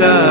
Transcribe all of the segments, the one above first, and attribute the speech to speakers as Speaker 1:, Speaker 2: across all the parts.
Speaker 1: the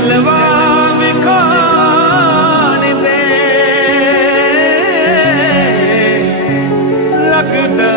Speaker 1: जलवा विखान दे लगता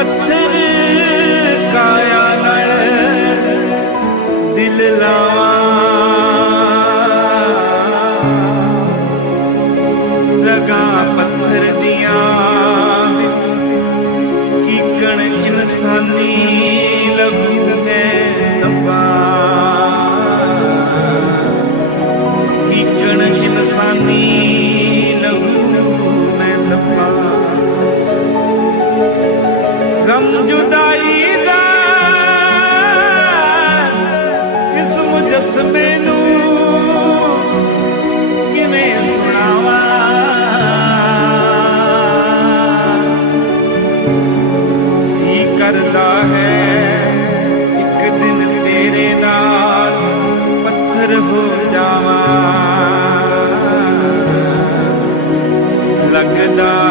Speaker 1: i what that is. ਜੁਦਾਈ ਦਾ। ਇਸ ਮੁਜਸਮੇ ਨੂੰ ਕਿਵੇਂ ਸੁਣਾਵਾਂ? ਜੀ ਕਰਦਾ ਹੈ ਇੱਕ ਦਿਨ ਤੇਰੇ ਨਾਲ? ਪੱਥਰ ਹੋ ਜਾਵਾਂ। ਲੱਗਦਾ